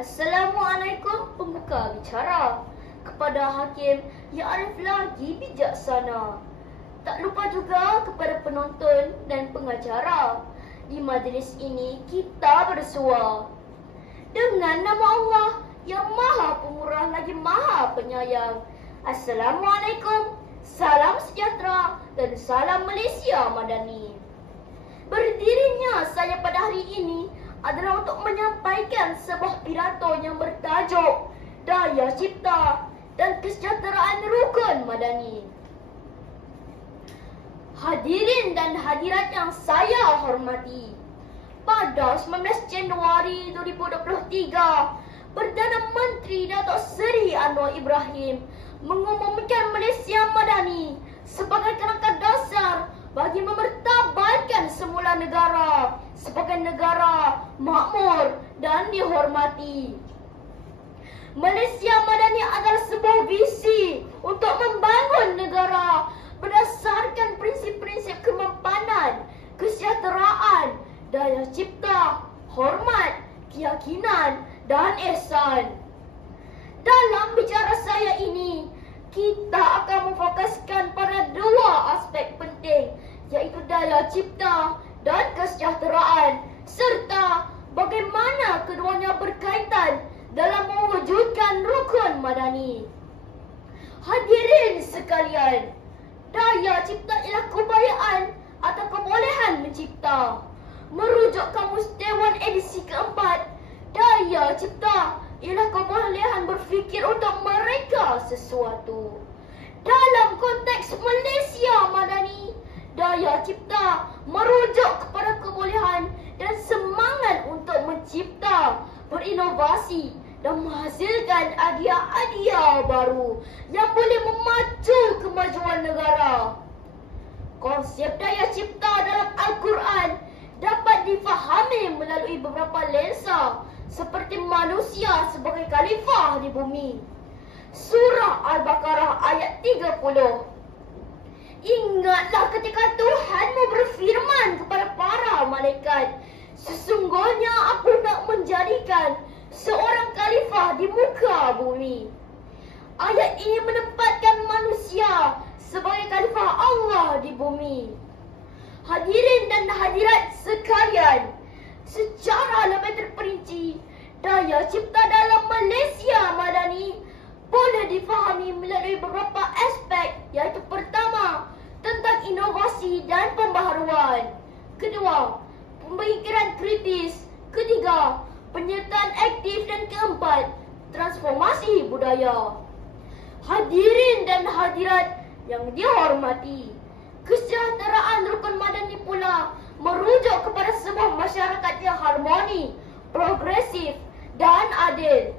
Assalamualaikum pembuka bicara. Kepada hakim yang arif lagi bijaksana. Tak lupa juga kepada penonton dan pengacara. Di majlis ini kita bersua dengan nama Allah yang maha pemurah lagi maha penyayang. Assalamualaikum, salam sejahtera dan salam Malaysia Madani. Berdirinya saya pada hari ini adalah untuk menyampaikan sebuah pidato yang bertajuk Daya Cipta dan Kesejahteraan Rukun Madani. Hadirin dan hadirat yang saya hormati, pada 19 Januari 2023, Perdana Menteri Datuk Seri Anwar Ibrahim mengumumkan Malaysia Madani sebagai kerangka dasar bagi memertabatkan semula negara sebagai negara makmur dan dihormati. Malaysia Madani adalah sebuah visi untuk membangun negara berdasarkan prinsip-prinsip kemampanan, kesejahteraan, daya cipta, hormat, keyakinan dan ihsan. Dalam bicara saya ini, kita akan memfokuskan pada dua aspek penting, iaitu daya cipta dan kesejahteraan, serta bagaimana keduanya berkaitan dalam mewujudkan rukun madani. Hadirin sekalian, daya cipta ialah keupayaan atau kebolehan mencipta. Merujuk Kamus Dewan edisi keempat, daya cipta ialah kebolehan berfikir untuk mereka sesuatu. Dalam konteks Malaysia Madani, daya cipta merujuk kepada kebolehan dan semangat untuk mencipta, berinovasi dan menghasilkan idea-idea baru yang boleh memacu kemajuan negara. Konsep daya cipta dalam Al-Quran dapat difahami melalui beberapa lensa seperti manusia sebagai khalifah di bumi. Surah Al-Baqarah ayat 30. Ingatlah ketika Tuhanmu berfirman kepada para malaikat, sesungguhnya aku nak menjadikan seorang khalifah di muka bumi. Ayat ini menempatkan manusia sebagai khalifah Allah di bumi. Hadirin dan hadirat sekalian, secara lebih terperinci, daya cipta dalam Malaysia Madani boleh difahami melalui beberapa aspek, iaitu pertama, tentang inovasi dan pembaharuan. Kedua, pemikiran kritis. Ketiga, penyertaan aktif. Dan keempat, transformasi budaya. Hadirin dan hadirat yang dihormati, kesejahteraan rukun madani pula merujuk kepada sebuah masyarakat yang harmoni, progresif dan adil.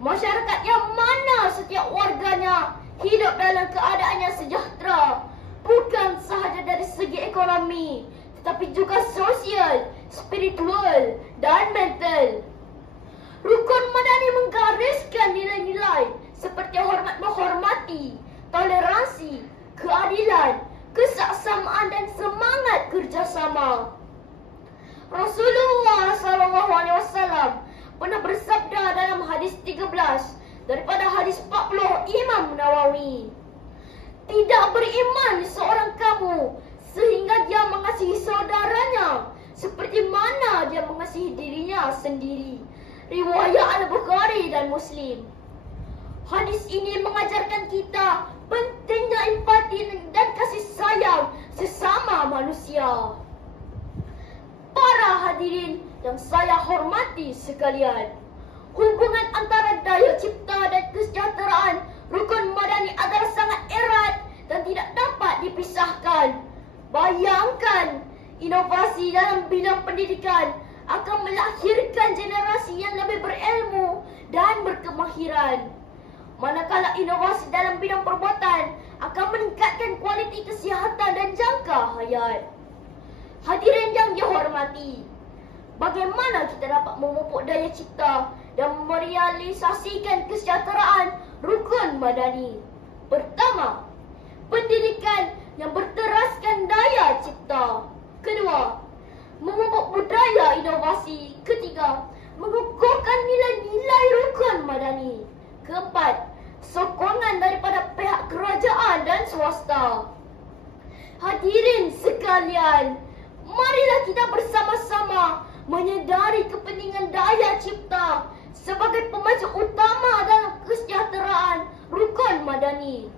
Masyarakat yang mana setiap warganya hidup dalam keadaan yang sejahtera, bukan sahaja dari segi ekonomi, tetapi juga sosial, spiritual dan mental. Rukun madani menggariskan nilai-nilai seperti hormat menghormati, toleransi, keadilan, kesaksamaan dan semangat kerjasama. Rasulullah SAW pernah bersabda dalam hadis 13 daripada hadis 40 Imam Nawawi, tidak beriman seorang kamu sehingga dia mengasihi saudaranya seperti mana dia mengasihi dirinya sendiri. Riwayat Al-Bukhari dan Muslim. Hadis ini mengajarkan kita pentingnya empati dan kasih sayang sesama manusia. Para hadirin yang saya hormati sekalian, hubungan antara daya cipta dan kesejahteraan rukun madani adalah sangat erat dan tidak dapat dipisahkan. Bayangkan, inovasi dalam bidang pendidikan akan melahirkan generasi yang lebih berilmu dan berkemahiran. Manakala inovasi dalam bidang perbuatan akan meningkatkan kualiti kesihatan dan jangka hayat. Hadirin yang dihormati, bagaimana kita dapat memupuk daya cipta dan merealisasikan kesejahteraan rukun madani? Pertama, pendidikan yang berteraskan daya cipta. Kedua, memupuk budaya inovasi. Ketiga, mengukuhkan nilai-nilai Keempat, sokongan daripada pihak kerajaan dan swasta. Hadirin sekalian, marilah kita bersama-sama menyedari kepentingan daya cipta sebagai pemacu utama dalam kesejahteraan rukun madani.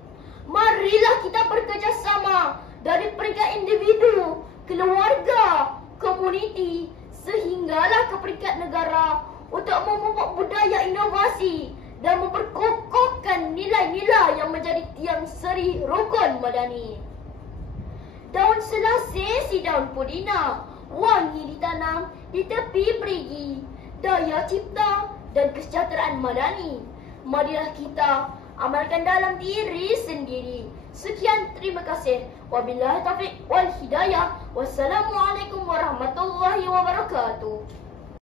Marilah kita bekerjasama dari peringkat individu, keluarga, komuniti sehinggalah ke peringkat negara untuk memupuk budaya inovasi dan memperkokohkan nilai-nilai yang menjadi tiang seri rukun madani. Daun selasih si daun pudina, wangi ditanam di tepi perigi, daya cipta dan kesejahteraan madani. Marilah kita amalkan dalam diri sendiri. Sekian, terima kasih. Wabillahi taufiq wal hidayah. Wassalamualaikum warahmatullahi wabarakatuh.